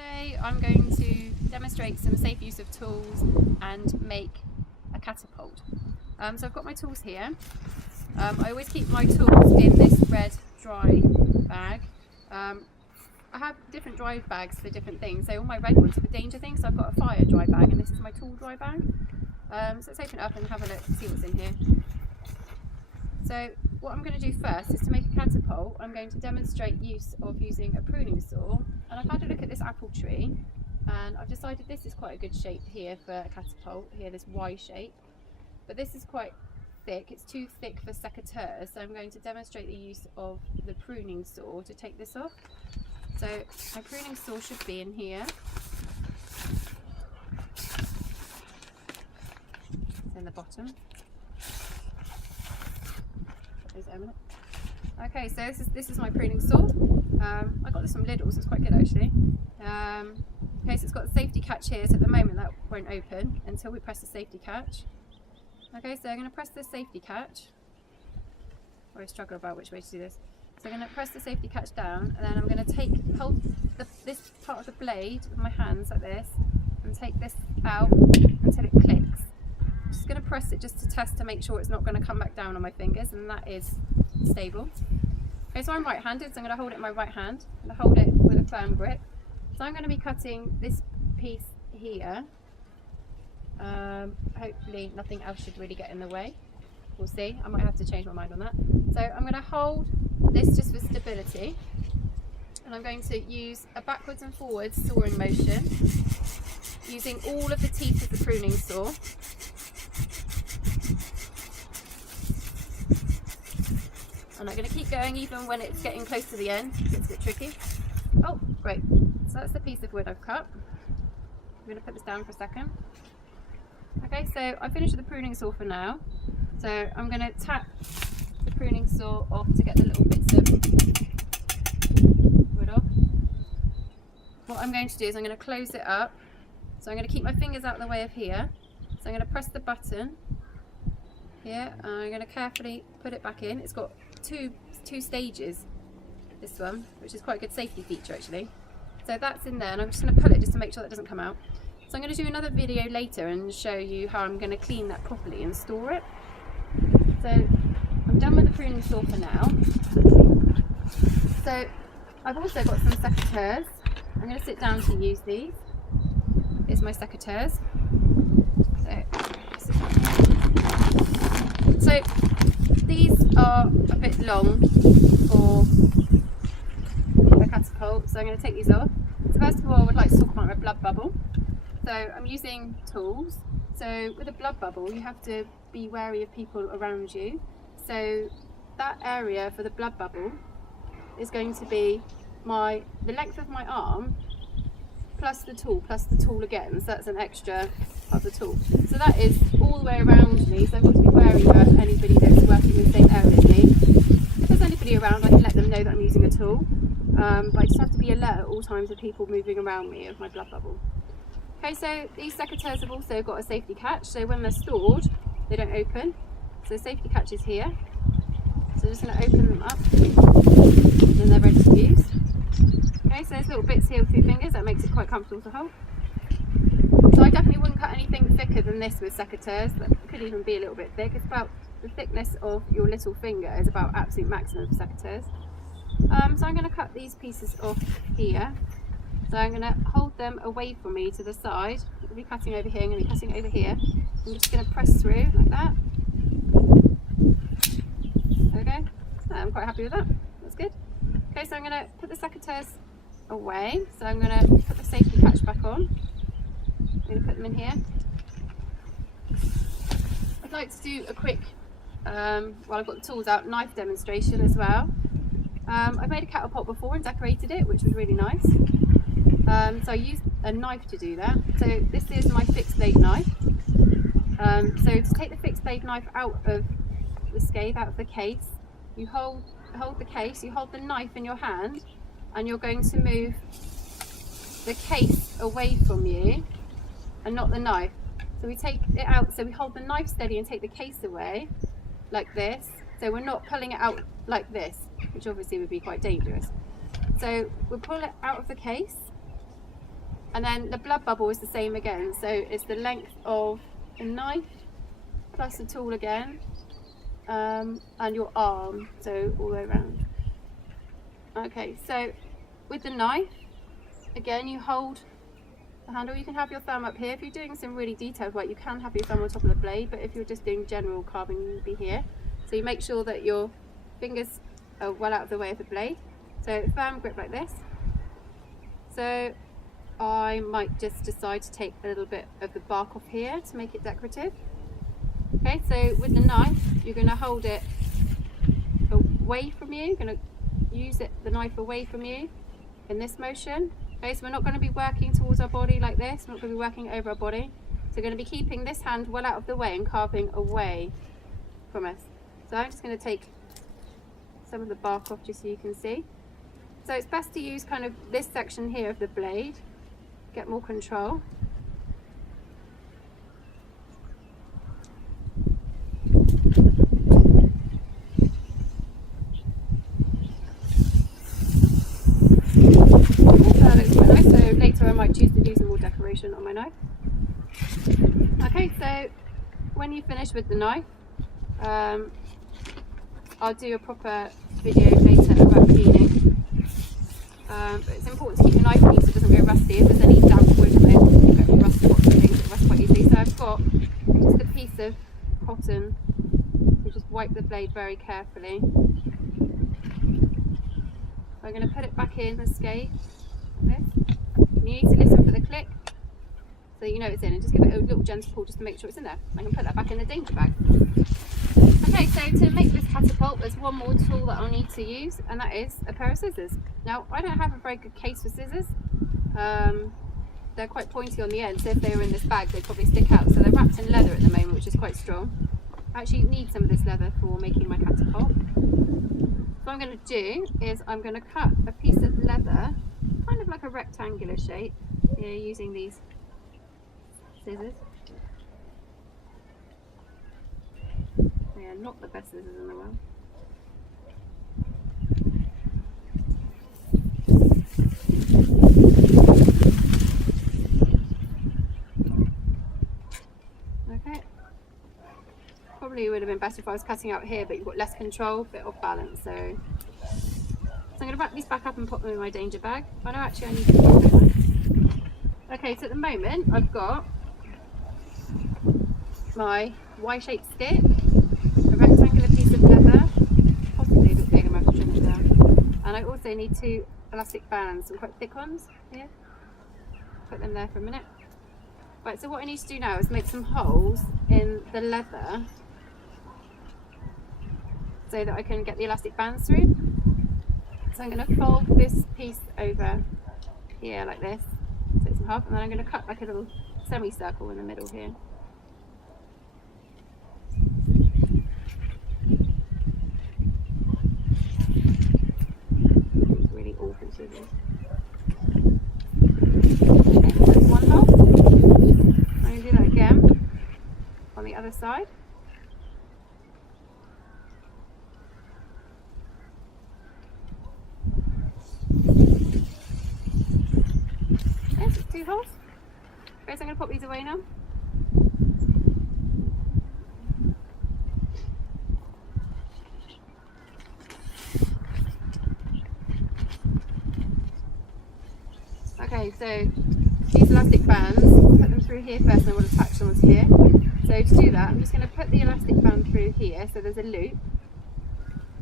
Today I'm going to demonstrate some safe use of tools and make a catapult. So I've got my tools here. I always keep my tools in this red dry bag. I have different dry bags for different things. So all my red ones are for danger things. So I've got a fire dry bag and this is my tool dry bag. So let's open it up and have a look and see what's in here. So what I'm going to do first is to make a catapult. I'm going to demonstrate use of using a pruning saw, and I've had a look at this apple tree and I've decided this is quite a good shape here for a catapult, here this Y shape, but this is quite thick, it's too thick for secateurs, so I'm going to demonstrate the use of the pruning saw to take this off. So my pruning saw should be in here. It's in the bottom. Okay, so this is my pruning saw. I got this from Lidl, so it's quite good actually. Okay, so it's got a safety catch here, so at the moment that won't open until we press the safety catch. Okay, so I'm going to press the safety catch. I struggle about which way to do this. So I'm going to press the safety catch down, and then I'm going to hold this part of the blade with my hands like this, and take this out until it clicks. I'm just going to press it just to test to make sure it's not going to come back down on my fingers, and that is stable. Okay, so I'm right-handed, so I'm going to hold it in my right hand and hold it with a firm grip. So I'm going to be cutting this piece here. Hopefully nothing else should really get in the way. We'll see. I might have to change my mind on that. So I'm going to hold this just for stability, and I'm going to use a backwards and forwards sawing motion using all of the teeth of the pruning saw. And I'm going to keep going even when it's getting close to the end. It gets a bit tricky. Oh, great. So that's the piece of wood I've cut. I'm going to put this down for a second. Okay, so I finished with the pruning saw for now. So I'm going to tap the pruning saw off to get the little bits of wood off. What I'm going to do is I'm going to close it up. So I'm going to keep my fingers out of the way of here. So I'm going to press the button here, and I'm going to carefully put it back in. It's got two stages, this one, which is quite a good safety feature actually. So that's in there, and I'm just going to pull it just to make sure that doesn't come out. So I'm going to do another video later and show you how I'm going to clean that properly and store it. So I'm done with the pruning saw for now. So I've also got some secateurs. I'm going to sit down to use these. Here's my secateurs. So these are a bit long for a catapult, so I'm going to take these off. So first of all, I would like to talk about my blood bubble. So I'm using tools. So with a blood bubble, you have to be wary of people around you. So that area for the blood bubble is going to be the length of my arm plus the tool again, so that's an extra of the tool. So that is all the way around me, so I've got to be wary of anybody that's working in the same area as me. If there's anybody around, I can let them know that I'm using a tool, but I just have to be alert at all times of people moving around me of my blood bubble. Okay, so these secateurs have also got a safety catch, so when they're stored, they don't open. So the safety catch is here. So I'm just going to open them up, and then they're ready to use. Okay, so there's little bits here with 2 fingers, that makes it quite comfortable to hold. So I definitely wouldn't cut anything thicker than this with secateurs. That could even be a little bit thick. It's about the thickness of your little finger is about absolute maximum for secateurs. So I'm going to cut these pieces off here. So I'm going to hold them away from me to the side. I'll be cutting over here, I'm going to be cutting over here. I'm just going to press through like that. Okay, so I'm quite happy with that. That's good. Okay, so I'm going to put the secateurs away. So I'm going to put the safety catch back on. I'm going to put them in here. I'd like to do a quick, while I've got the tools out, knife demonstration as well. I've made a catapult before and decorated it, which was really nice. So I used a knife to do that. So this is my fixed blade knife. So to take the fixed blade knife out of the scathe, out of the case, you hold the case, you hold the knife in your hand, and you're going to move the case away from you and not the knife. So we take it out, so we hold the knife steady and take the case away like this. So we're not pulling it out like this, which obviously would be quite dangerous. So we'll pull it out of the case, And then the blood bubble is the same again, so it's the length of the knife plus the tool again, and your arm, so all the way around. Okay, so with the knife, again you hold the handle. You can have your thumb up here. If you're doing some really detailed work, you can have your thumb on top of the blade, but if you're just doing general carving, you'll be here. So you make sure that your fingers are well out of the way of the blade. So firm grip like this. So I might just decide to take a little bit of the bark off here to make it decorative. Okay, so with the knife, you're going to hold it away from you. You're going to use the knife away from you in this motion. Okay, so we're not going to be working towards our body like this. We're not going to be working over our body. So we're going to be keeping this hand well out of the way and carving away from us. So I'm just going to take some of the bark off just so you can see. So it's best to use kind of this section here of the blade, get more control. That looks quite nice, so later I might choose to do some more decoration on my knife. Okay, so when you finish with the knife, I'll do a proper video later about cleaning. But it's important to keep your knife clean so it doesn't go rusty. If there's any damp wood in it, you get rust spots and things that rust quite easily. So I've got just a piece of cotton, so just wipe the blade very carefully. So I'm going to put it back in the scathe like this. You need to listen for the click so you know it's in, and just give it a little gentle pull just to make sure it's in there. I can put that back in the danger bag. Okay, so to make this catapult, there's one more tool that I'll need to use, and that is a pair of scissors. Now, I don't have a very good case for scissors. They're quite pointy on the end, so if they were in this bag, they'd probably stick out. So they're wrapped in leather at the moment, which is quite strong. I actually need some of this leather for making my catapult. So what I'm going to do is I'm going to cut a piece of leather, kind of like a rectangular shape, here using these scissors. They are not the best scissors in the world. Okay. Probably would have been better if I was cutting out here, but you've got less control, bit off balance. So I'm going to wrap these back up and put them in my danger bag. Oh no, actually I need to do that. Okay, so at the moment I've got my Y-shaped stick, a rectangular piece of leather, possibly a bit big, I might have to trim it down, and I also need 2 elastic bands, some quite thick ones here. Put them there for a minute. Right, so what I need to do now is make some holes in the leather so that I can get the elastic bands through. So I'm going to fold this piece over here like this, so it's in half, and then I'm going to cut like a little semicircle in the middle here. It's really awful scissors. Okay, so that's one hole. I'm going to do that again on the other side. Okay, so 2 holes. Okay, so I'm going to pop these away now. Okay, so these elastic bands, put them through here first and I will attach them onto here. So to do that, I'm just going to put the elastic band through here, so there's a loop.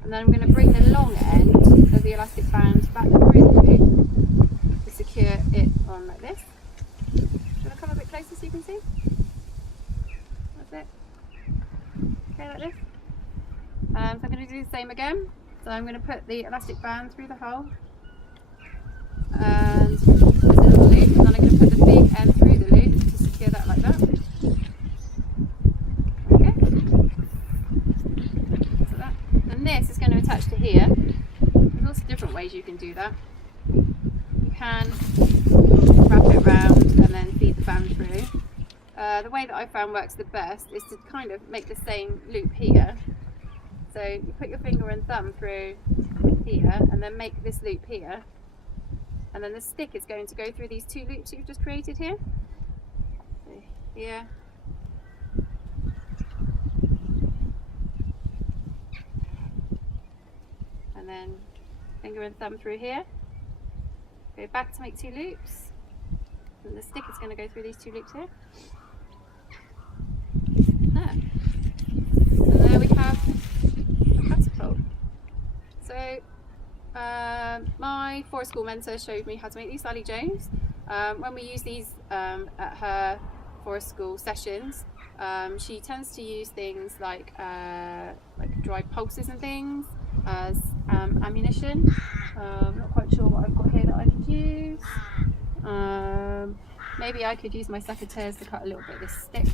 And then I'm going to bring the long end of the elastic band back through the loop to secure it on like this. Do you want to come a bit closer so you can see? That's it. Okay, like this. So I'm going to do the same again. So I'm going to put the elastic band through the hole. And there's a little loop, and then I'm going to put the big end through the loop to secure that like that. Okay. So that. And this is going to attach to here. There's lots of different ways you can do that. You can wrap it around and then feed the band through. The way that I found works the best is to kind of make the same loop here. So you put your finger and thumb through here and then make this loop here. and then the stick is going to go through these 2 loops you've just created here. So here, and then finger and thumb through here. Go back to make 2 loops, and the stick is going to go through these 2 loops here. There. So there we have the catapult. So my forest school mentor showed me how to make these, Sally Jones. When we use these at her forest school sessions, she tends to use things like dried pulses and things as ammunition. I'm not quite sure what I've got here that I could use. Maybe I could use my secateurs to cut a little bit of this stick.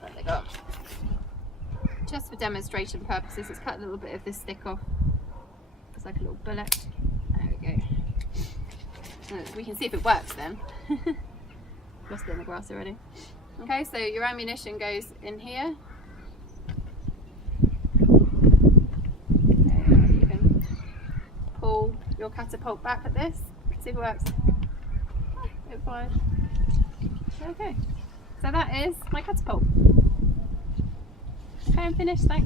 There they go. Just for demonstration purposes, let's cut a little bit of this stick off. It's like a little bullet. There we go. We can see if it works then. Lost it in the grass already. Okay, so your ammunition goes in here. Okay, you can pull your catapult back at this. See if it works. Oh, it fired. Okay, so that is my catapult. Okay, I'm finished. Thanks.